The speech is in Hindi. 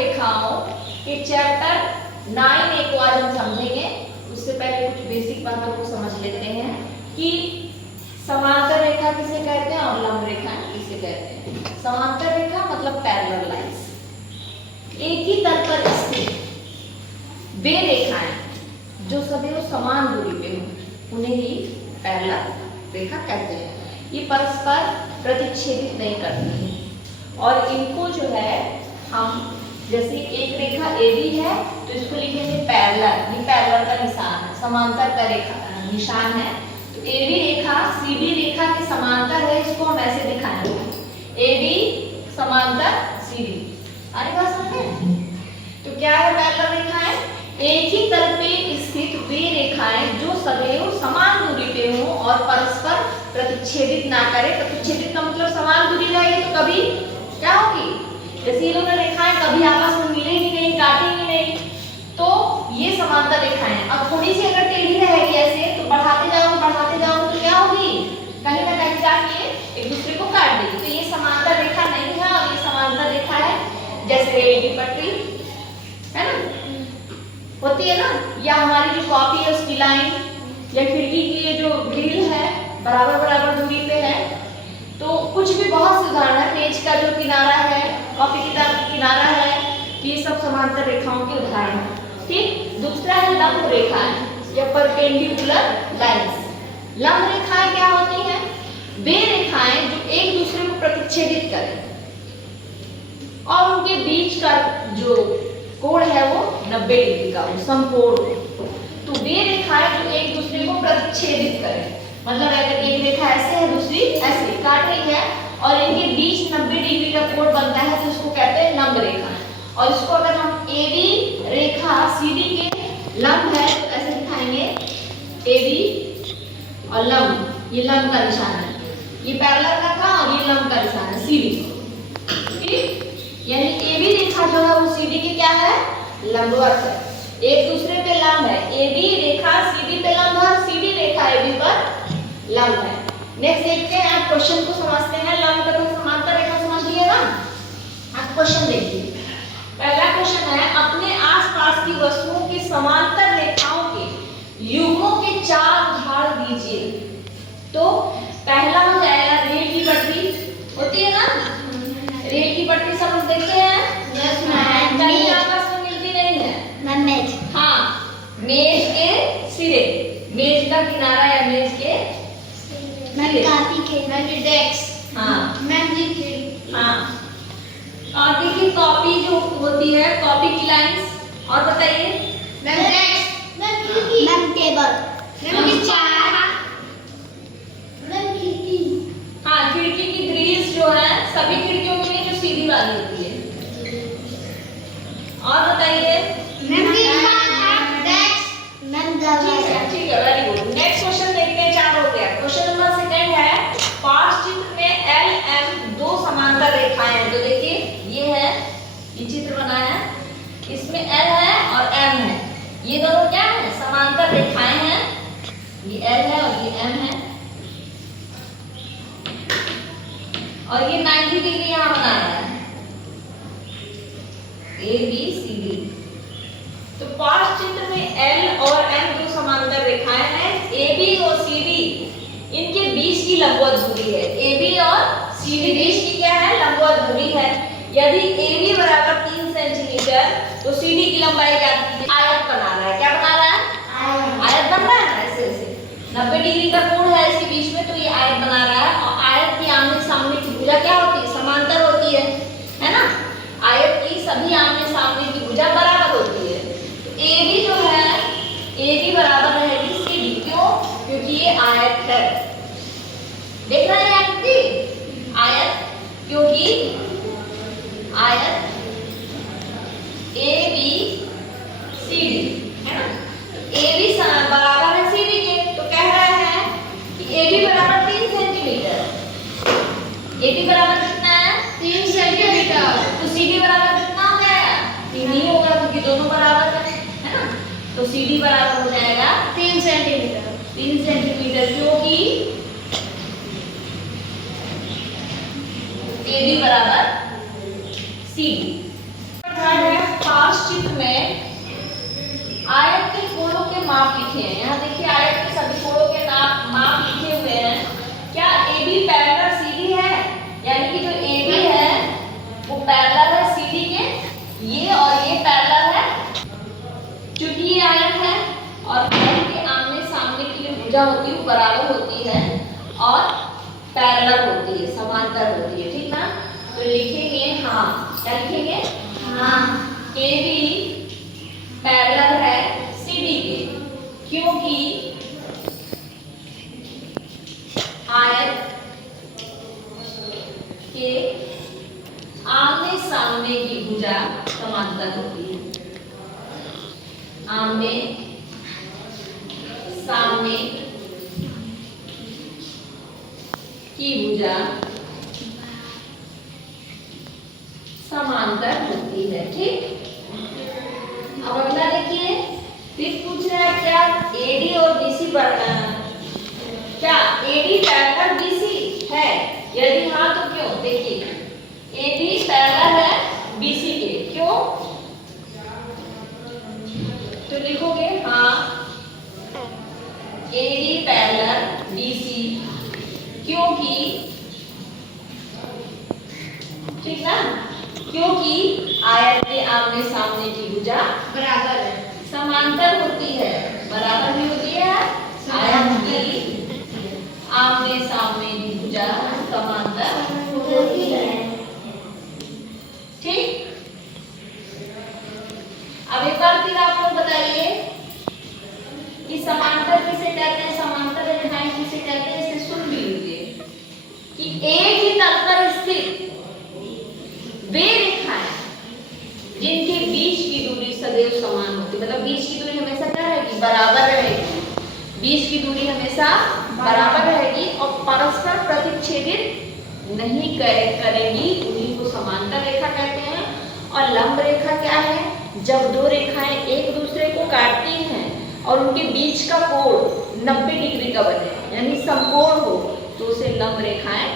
रेखाओं के चैप्टर 9A को आज हम समझेंगे। उससे पहले कुछ बेसिक बातों को समझ लेते हैं कि समांतर रेखा किसे कहते हैं और लंब रेखा किसे कहते हैं। समांतर रेखा मतलब पैरेलल लाइंस, एक ही तल पर स्थित वे रेखाएं जो सदैव समान दूरी पे हों उन्हें ही पैरेलल रेखा कहते हैं। ये परस्पर प्रतिच्छेदित नहीं करती हैं और इनको जो है हम जैसे एक रेखा AB है तो इसको लिखेंगे पैरेलल, ये पैरेलल का निशान है, समांतर का रेखा निशान है। तो AB रेखा CD रेखा के समांतर है, इसको हम ऐसे दिखाएंगे AB समांतर CD। आगे बात समझे? तो क्या है पैरेलल रेखाएं? एक ही तल पे स्थित वे रेखाएं जो सदैव समान दूरी पे हों और परस्पर प्रतिच्छेदित ना करें। प्रतिच्छेदित का मतलब समान दूरी रहेगी तो कभी क्या होगी, जैसे ये दोनों रेखाएं कभी आपस में मिलेंगी नहीं, काटेंगी नहीं, तो ये समांतर रेखाएं। अब थोड़ी सी अगर टेढ़ी रहेगी ऐसे तो बढ़ाते जाओ तो क्या होगी, कहीं ना कहीं जाके एक दूसरे को काट देगी। तो ये समांतर रेखा नहीं है और ये समांतर रेखा है जैसे रेल की पटरी है ना, होती है ना, या हमारी जो कॉपी है उसकी लाइन या खिड़की की ये जो ग्रिल है बराबर बराबर दूरी पे है। तो कुछ भी बहुत से उदाहरण है, पेज का जो किनारा है, कॉपी किताब का किनारा है, ये सब समांतर रेखाओं के उदाहरण है। ठीक, दूसरा है लंब रेखाएं या परपेंडिकुलर लाइंस। लंब रेखाएं क्या होती हैं? वे रेखाएं जो एक दूसरे को प्रतिच्छेदित करें और उनके बीच का जो कोण है वो 90 डिग्री का हो, समकोण। तो वे रेखाएं जो एक दूसरे को प्रतिच्छेदित करें, मतलब अगर एक रेखा ऐसे है दूसरी ऐसे काट रही है और इनके बीच 90 डिग्री का कोण बनता है तो उसको कहते हैं लंब रेखा। और इसको अगर हम AB रेखा CD के लंब है तो ऐसे दिखाएंगे AB और लंब, ये लंब का निशान है, ये पैरेलल का था और ये लंब का निशान है CD। ठीक, यानी AB रेखा जो है वो CD की क्या है, लंबवत है, एक दूसरे पे लंब है। AB रेखा CD पे लंब है और CD रेखा AB पर लंब है। नेक्स्ट देखते हैं, आप क्वेश्चन को समझते हैं। लंब तथा समांतर रेखा समझ लिए ना। आप क्वेश्चन देखिए, पहला क्वेश्चन है अपने आसपास की वस्तुओं की समांतर रेखाओं के युग्मों के 4 उदाहरण दीजिए। तो पहला हो जाएगा रेल की पटरी, होती है ना, रेल की पटरी सब लोग देखते हैं। यस मैम, कहीं आपस में मिलती नहीं है मैम। मेज, हाँ, मेज के सिरे, मेज का किनारा या मेज के कापी के डेस्क, हाँ मैम जी, हाँ। और देखिए कॉपी जो होती है, कॉपी की लाइंस। और बताइए मैम, डेस्क मैम, खिड़की ma'am, table ma'am, chair ma'am, खिड़की, हाँ खिड़की की ग्रिल्स जो है सभी खिड़कियों के लिए जो सीधी वाली होती है। और बताइए मैम, डेस्क मैम, दरवाजा। ठीक है, वेरी गुड। नेक्स्ट क्वेश्चन देखते हैं, 4 हो गया। क्वेश्चन नंबर सेकंड है, पांच चित्र में LM 2 समांतर रेखाएं हैं। तो देखिए ये है, ये चित्र बना है, इसमें L है और M है, ये दोनों क्या है, समांतर रेखाएं हैं। ये L है और ये M है और ये 90 डिग्री यहाँ बना रहा है, ABCD। तो पांच चित्र में L और M 2 समांतर रेखाएं हैं। AB और CD इनके बीच की लंबवत दूरी है। AB और CD बीच की क्या है, लंबवत दूरी है। यदि AB बराबर 3 सेंटीमीटर तो CD की लंबाई क्या है, आयत बना रहा है। क्या बना रहा है, आयत बन रहा है ना, ऐसे ऐसे 90 डिग्री का कोण है इसके बीच में, तो ये आयत बना रहा है। और आयत की आमने सामने की भुजा क्या होती है, समांतर होती है ना। आयत की सभी आमने सामने की भुजा बराबर होती है। तो AB जो है, AB बराबर रहेगी CD। क्यों, क्योंकि ये आयत है, देख रहे हैं आप आयत, क्योंकि आयत ABCD है ना। AB बराबर है CD के, तो कह रहे हैं कि AB बराबर 3 सेंटीमीटर। AB बराबर कितना है, 3 सेंटीमीटर। तो CD बराबर कितना हो जाएगा, 3 ही होगा क्योंकि दोनों बराबर है ना। तो CD बराबर हो जाएगा 3 सेंटीमीटर। 3 सेंटीमीटर क्योंकि AB बराबर CD। चित्र में आयत के कोणों के माप लिखे हैं। यहाँ देखिए आयत के सभी कोणों के माप लिखे हुए हैं। क्या AB पैरेलल CD है, यानी कि जो AB है वो पैरेलल है CD के, ये और ये पैरेलल है। क्योंकि ये आयत है और के आमने सामने की जो भुजा होती है वो बराबर होती है और पैरेलल होती है, समांतर होती है, ठीक ना। तो लिखेंगे हाँ, क्या लिखेंगे? हाँ, AB पैरेलल है CD के, क्योंकि आयत के आमने सामने की भुजा समांतर होती है। आमने सामने की भुजा समांतर होती है, ठीक। अब अगला देखिए, फिर पूछ रहा है क्या AD और BC बढ़ना है, क्या AD पैरेलल BC है? यदि हाँ तो क्यों? देखिए AD पैरेलल है BC के, क्यों? तो लिखोगे हाँ AD पैरेलल BC, क्योंकि, ठीक ना, क्योंकि आयत के आमने सामने की भुजा बराबर है, समांतर होती है, बराबर भी होती है। आयत की आमने सामने की भुजा समांतर होती है, ठीक। अब एक बार फिर आप लोग बताइए कि समांतर किसे कहते हैं, समांतर रेखाएं किसे कहते हैं? इसे सुन भी लीजिए कि एक ही तल पर स्थित वे रेखाएं जिनके बीच की दूरी सदैव समान होती है, मतलब बीच की दूरी हमेशा क्या रहेगी? बराबर रहेगी। बीच की दूरी हमेशा बराबर रहेगी और परस्पर प्रतिच्छेदित नहीं करेंगी, उन्हीं को समांतर रेखा कहते हैं। और लंब रेखा क्या है? जब दो रेखाएं एक दूसरे को काटती हैं और उनके बीच का कोण 90 डिग्री का बने, यानी समकोण हो, तो उसे लंब रेखाएं